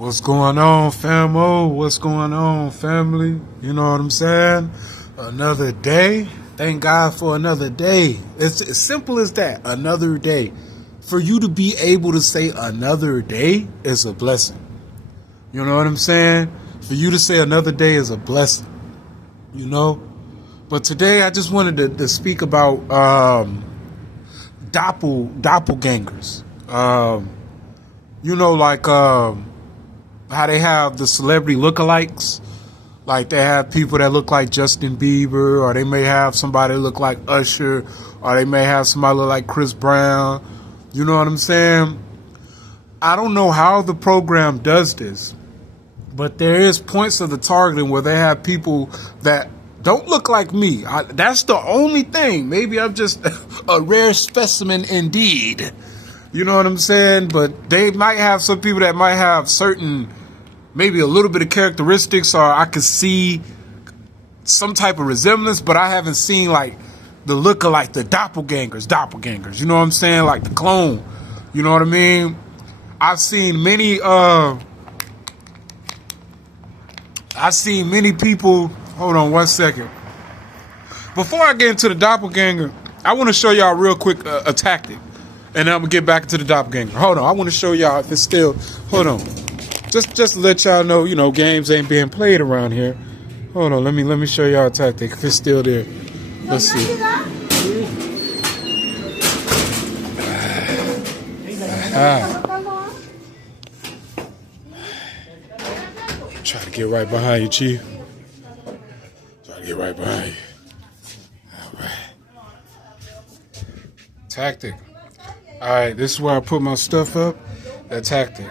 What's going on, famo? What's going on, family? You know what I'm saying? Another day. Thank God for another day. It's as simple as that. Another day. For you to be able to say another day is a blessing. You know what I'm saying? For you to say another day is a blessing. You know? But today I just wanted to speak about doppelgangers. You know, like how they have the celebrity lookalikes. Like they have people that look like Justin Bieber, or they may have somebody look like Usher, or they may have somebody look like Chris Brown. You know what I'm saying? I don't know how the program does this, but there is points of the targeting where they have people that don't look like me. That's the only thing. Maybe I'm just a rare specimen indeed. You know what I'm saying? But they might have some people that might have certain, maybe a little bit of characteristics, or I could see some type of resemblance, but I haven't seen like the lookalike, the doppelgangers. You know what I'm saying? Like the clone. You know what I mean? I've seen many people. Hold on one second. Before I get into the doppelganger, I want to show y'all real quick a tactic. And then I'm going to get back into the doppelganger. Hold on. I want to show y'all if it's still... Hold on. Just to let y'all know, you know, games ain't being played around here. Hold on. Let me show y'all a tactic if it's still there. Let's see. Try to get right behind you, Chief. Try to get right behind you. All right. Tactic. All right, this is where I put my stuff up. That tactic.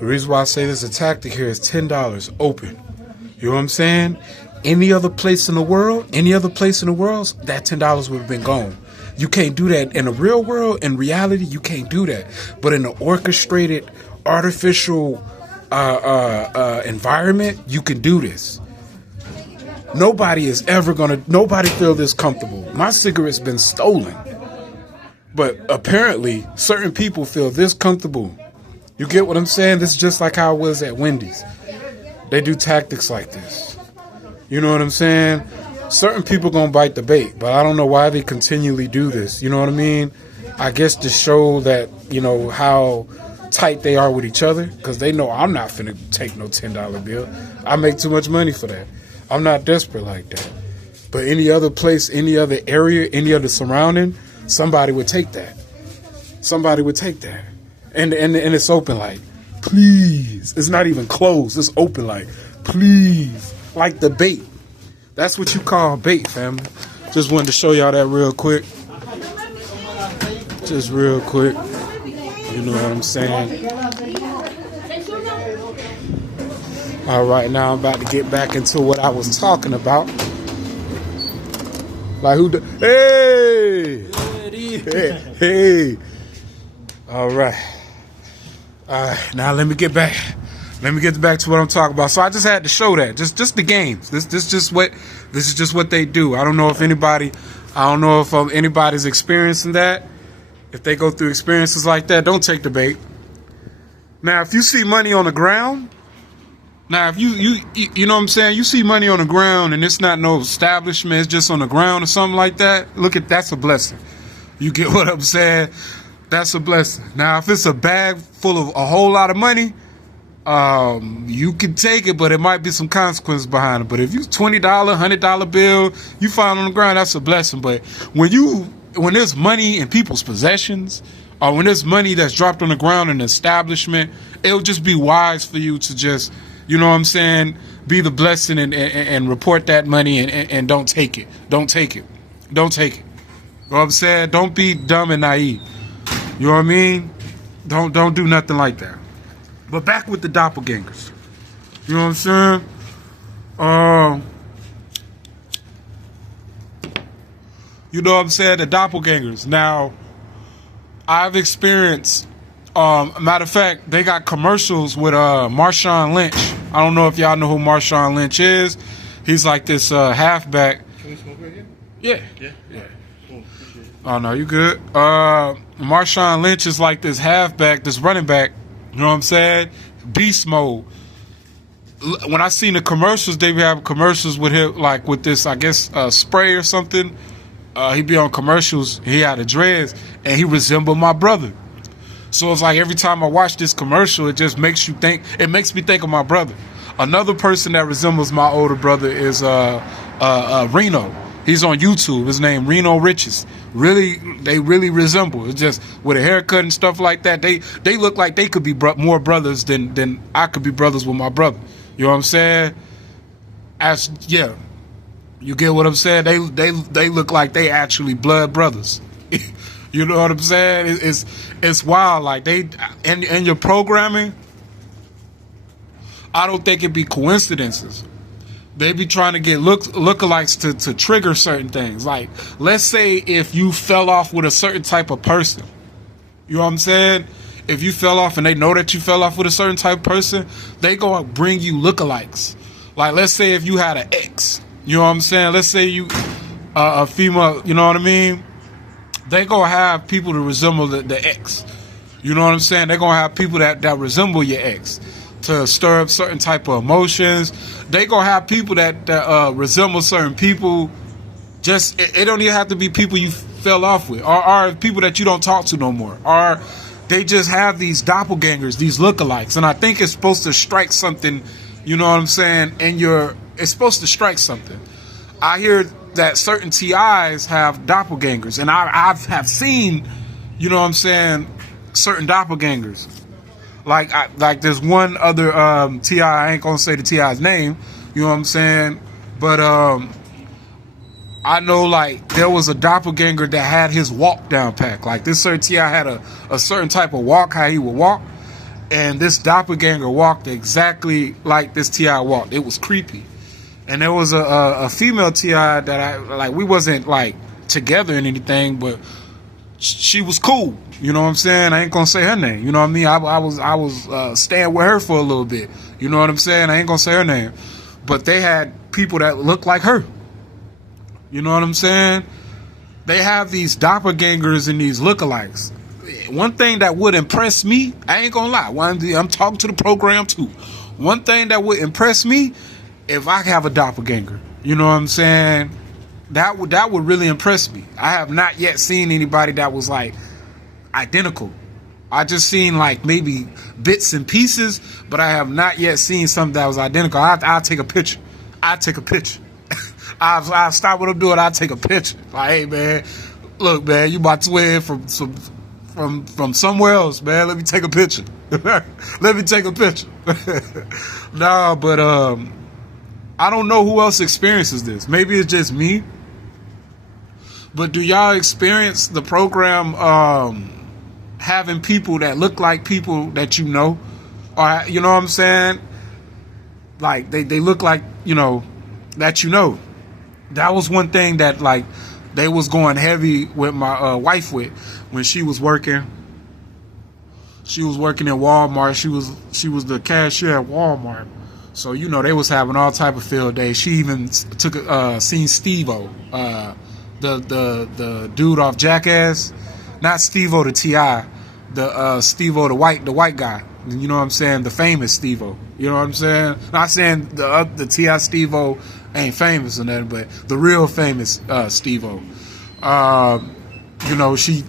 The reason why I say there's a tactic here is $10 open. You know what I'm saying? Any other place in the world, that $10 would have been gone. You can't do that in the real world. In reality, you can't do that. But in the orchestrated, artificial environment, you can do this. Nobody feel this comfortable. My cigarette's been stolen. But apparently, certain people feel this comfortable. You get what I'm saying? This is just like how it was at Wendy's. They do tactics like this. You know what I'm saying? Certain people gonna bite the bait, but I don't know why they continually do this. You know what I mean? I guess to show that, you know, how tight they are with each other, because they know I'm not finna take no $10 bill. I make too much money for that. I'm not desperate like that. But any other place, any other area, any other surrounding, somebody would take that. And it's open like, please. It's not even closed. It's open like, please. Like the bait. That's what you call bait, family. Just wanted to show y'all that real quick. Just real quick. You know what I'm saying? All right, now I'm about to get back into what I was talking about. Like Hey. All right. Now let me get back to what I'm talking about. So I just had to show that. Just the games. This is just what they do. I don't know if anybody's experiencing that. If they go through experiences like that, don't take the bait. Now, if you see money on the ground, if you know what I'm saying, you see money on the ground and it's not no establishment, it's just on the ground or something like that, that's a blessing. You get what I'm saying? That's a blessing. Now, if it's a bag full of a whole lot of money, you can take it, but it might be some consequences behind it. But if you $20, $100 bill, you find on the ground, that's a blessing. But when there's money in people's possessions, or when there's money that's dropped on the ground in an establishment, it'll just be wise for you to just, you know what I'm saying, be the blessing and report that money and don't take it. Don't take it. You know what I'm saying? Don't be dumb and naive. You know what I mean? Don't do nothing like that. But back with the doppelgangers. You know what I'm saying? You know what I'm saying? The doppelgangers. Now, I've experienced, matter of fact, they got commercials with Marshawn Lynch. I don't know if y'all know who Marshawn Lynch is. He's like this halfback. Can we smoke right here? Yeah. Cool. Oh, no, you good. Marshawn Lynch is like this halfback, this running back. You know what I'm saying? beast mode. When I seen the commercials, they be having commercials with him, like with this, I guess, spray or something. He be on commercials. He had a dreads, and he resembled my brother. So it's like every time I watch this commercial, it just makes you think. It makes me think of my brother. Another person that resembles my older brother is Reno. He's on YouTube. His name Reno Riches. They really resemble. It's just with a haircut and stuff like that. They look like they could be more brothers than I could be brothers with my brother. You know what I'm saying? Yeah, you get what I'm saying? They look like they actually blood brothers. You know what I'm saying? It's wild. Like they in your programming, I don't think it'd be coincidences. They be trying to get lookalikes to trigger certain things. Like, let's say if you fell off with a certain type of person. You know what I'm saying? If you fell off and they know that you fell off with a certain type of person, they gonna bring you lookalikes. Like, let's say if you had an ex. You know what I'm saying? Let's say you a female, you know what I mean? They gonna have people to resemble the ex. You know what I'm saying? They're gonna have people that resemble your ex to stir up certain type of emotions. They gonna have people that resemble certain people. Just it don't even have to be people you fell off with, or people that you don't talk to no more, or they just have these doppelgangers, these lookalikes. And I think it's supposed to strike something. You know what I'm saying? And it's supposed to strike something. I hear that certain TIs have doppelgangers, and I have seen, you know what I'm saying, certain doppelgangers. Like there's one other TI, I ain't gonna say the TI's name, you know what I'm saying, but I know like there was a doppelganger that had his walk down pack. Like this certain TI had a certain type of walk, how he would walk, and this doppelganger walked exactly like this TI walked. It was creepy. And there was a female TI that we wasn't like together and anything, but she was cool. You know what I'm saying? I ain't gonna say her name. You know what I mean? I was staying with her for a little bit. You know what I'm saying? I ain't gonna say her name. But they had people that looked like her. You know what I'm saying? They have these doppelgangers and these lookalikes. One thing that would impress me, I ain't gonna lie. I'm talking to the program too. One thing that would impress me, if I have a doppelganger, you know what I'm saying? That would really impress me. I have not yet seen anybody that was like identical. I just seen like maybe bits and pieces, but I have not yet seen something that was identical. I'll take a picture. I'll stop what I'm doing. I'll take a picture. Like, hey man, look man, you my twin from somewhere else, man. Let me take a picture. Nah, but I don't know who else experiences this. Maybe it's just me. But do y'all experience the program having people that look like people that you know? Or, you know what I'm saying? Like, they look like, you know, that you know. That was one thing that, like, they was going heavy with my wife with when she was working. She was working in Walmart. She was the cashier at Walmart. So, you know, they was having all type of field days. She even took seen Steve-O, the dude off Jackass. Not Steve-O the T.I., the Steve-O the white guy. You know what I'm saying? The famous Steve-O. You know what I'm saying? Not saying the T.I. Steve-O ain't famous or nothing, but the real famous Steve-O. You know, she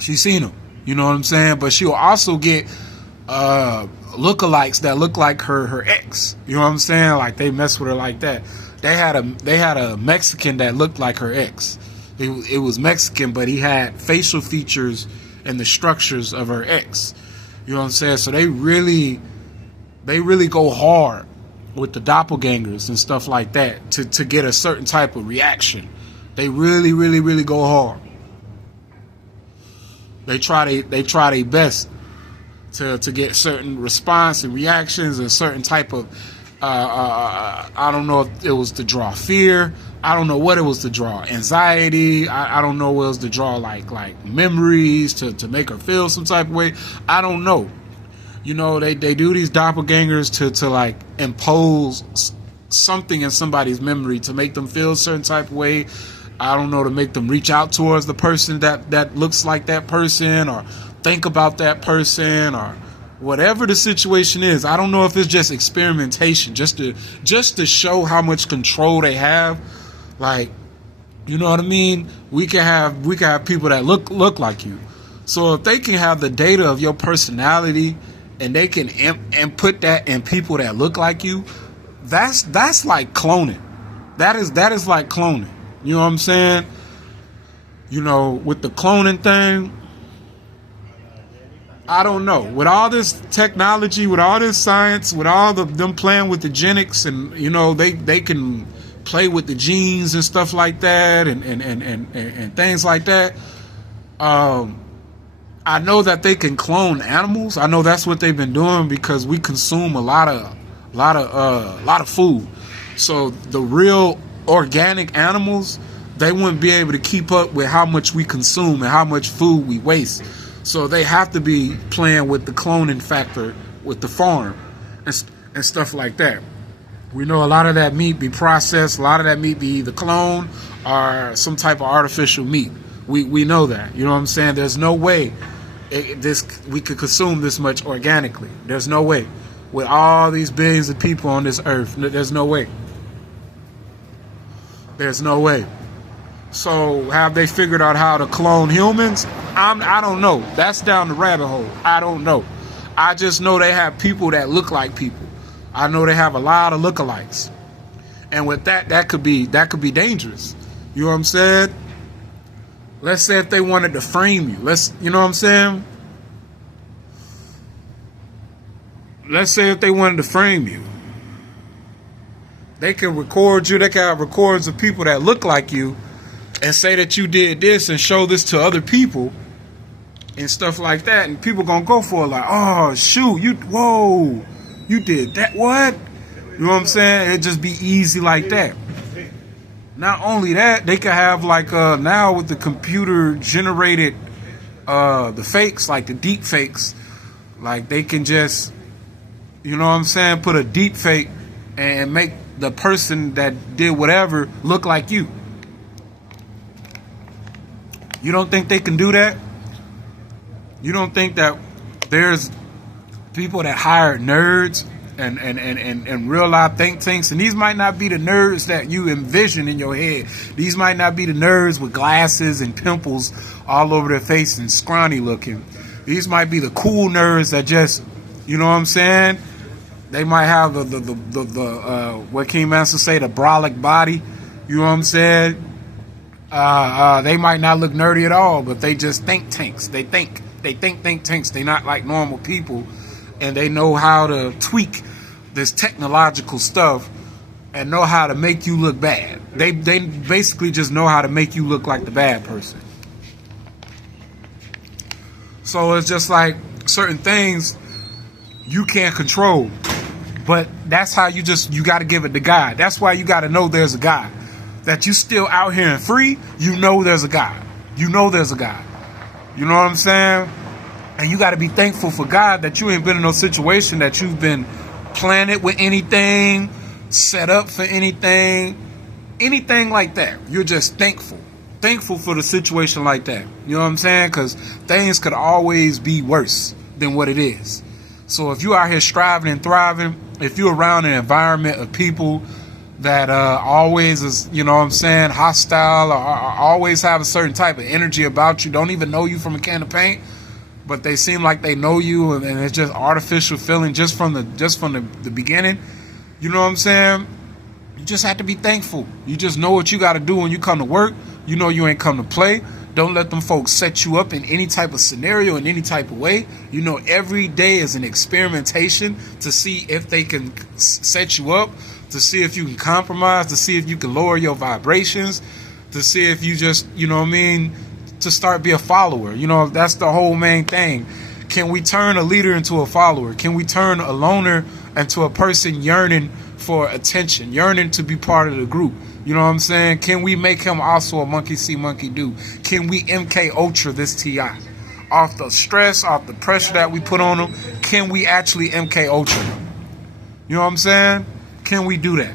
seen him. You know what I'm saying? But she'll also get lookalikes that look like her ex. You know what I'm saying? Like they mess with her like that. They had a Mexican that looked like her ex. It was Mexican, but he had facial features and the structures of her ex. You know what I'm saying? So they really go hard with the doppelgangers and stuff like that to get a certain type of reaction. They really go hard. They try their best to get certain response and reactions and certain type of I don't know if it was to draw fear. I don't know what it was to draw. Anxiety. I don't know what it was to draw like memories to make her feel some type of way. I don't know. You know, they do these doppelgangers to like impose something in somebody's memory to make them feel a certain type of way. I don't know, to make them reach out towards the person that looks like that person, or think about that person, or whatever the situation is. I don't know if it's just experimentation, just to show how much control they have. Like, you know what I mean? We can have people that look like you. So if they can have the data of your personality and they can input that in people that look like you, that's like cloning. That is like cloning. You know what I'm saying? You know, with the cloning thing, I don't know. With all this technology, with all this science, with all them playing with the genetics, and you know, they can play with the genes and stuff like that, and things like that. I know that they can clone animals. I know that's what they've been doing because we consume a lot of food. So the real organic animals, they wouldn't be able to keep up with how much we consume and how much food we waste. So they have to be playing with the cloning factor with the farm and stuff like that. We know a lot of that meat be processed. A lot of that meat be either cloned or some type of artificial meat. We know that. You know what I'm saying? There's no way we could consume this much organically. There's no way. With all these billions of people on this earth, there's no way. There's no way. So have they figured out how to clone humans? I don't know. That's down the rabbit hole. I don't know. I just know they have people that look like people. I know they have a lot of lookalikes. And with that could be dangerous. You know what I'm saying? Let's say if they wanted to frame you. You know what I'm saying? Let's say if they wanted to frame you. They can record you. They can have records of people that look like you and say that you did this and show this to other people and stuff like that. And people gonna go for it like, oh, shoot, you did that, what? You know what I'm saying? It'd just be easy like that. Not only that, they could have like now with the computer generated the fakes, like the deep fakes, like they can just, you know what I'm saying, put a deep fake and make the person that did whatever look like you. You don't think they can do that? You don't think that there's people that hire nerds and real life think tanks, and these might not be the nerds that you envision in your head. These might not be the nerds with glasses and pimples all over their face and scrawny looking. These might be the cool nerds that just, you know what I'm saying? They might have the what King Master say, the brolic body. You know what I'm saying? They might not look nerdy at all, but they just think tanks. They think tanks. They're not like normal people, and they know how to tweak this technological stuff and know how to make you look bad. They basically just know how to make you look like the bad person. So it's just like certain things you can't control, but that's how you got to give it to God. That's why you got to know there's a God. That you still out here and free, you know there's a God. You know there's a God. You know what I'm saying? And you got to be thankful for God that you ain't been in no situation that you've been planted with anything, set up for anything like that. You're just thankful. Thankful for the situation like that. You know what I'm saying? Because things could always be worse than what it is. So if you out here striving and thriving, if you're around an environment of people that always is, you know what I'm saying, hostile, or always have a certain type of energy about you, don't even know you from a can of paint, but they seem like they know you, and it's just artificial feeling just from the beginning. You know what I'm saying? You just have to be thankful. You just know what you got to do when you come to work. You know you ain't come to play. Don't let them folks set you up in any type of scenario, in any type of way. You know, every day is an experimentation to see if they can set you up, to see if you can compromise, to see if you can lower your vibrations, to see if you just, you know what I mean, to start be a follower. You know, that's the whole main thing. Can we turn a leader into a follower? Can we turn a loner into a person yearning for attention, yearning to be part of the group? You know what I'm saying? Can we make him also a monkey see, monkey do? Can we MK Ultra this T.I.? Off the stress, off the pressure that we put on him, can we actually MK Ultra him? You know what I'm saying? Can we do that?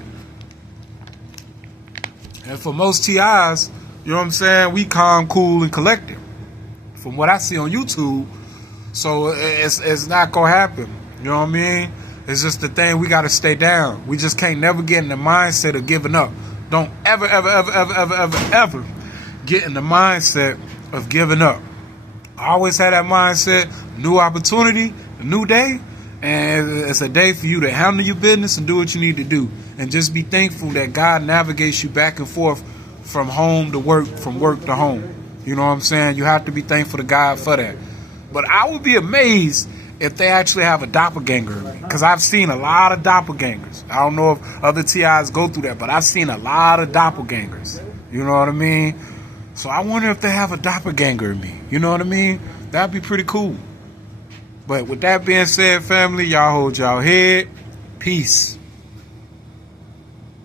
And for most TIs, you know what I'm saying, we calm, cool, and collected. From what I see on YouTube, So it's not gonna happen. You know what I mean? It's just the thing, we gotta stay down. We just can't never get in the mindset of giving up. Don't ever get in the mindset of giving up. I always had that mindset, new opportunity, a new day, and it's a day for you to handle your business and do what you need to do. And just be thankful that God navigates you back and forth from home to work, from work to home. You know what I'm saying? You have to be thankful to God for that. But I would be amazed if they actually have a doppelganger, because I've seen a lot of doppelgangers. I don't know if other TIs go through that, but I've seen a lot of doppelgangers. You know what I mean? So I wonder if they have a doppelganger in me. You know what I mean? That'd be pretty cool. But with that being said, family, y'all hold y'all head. Peace.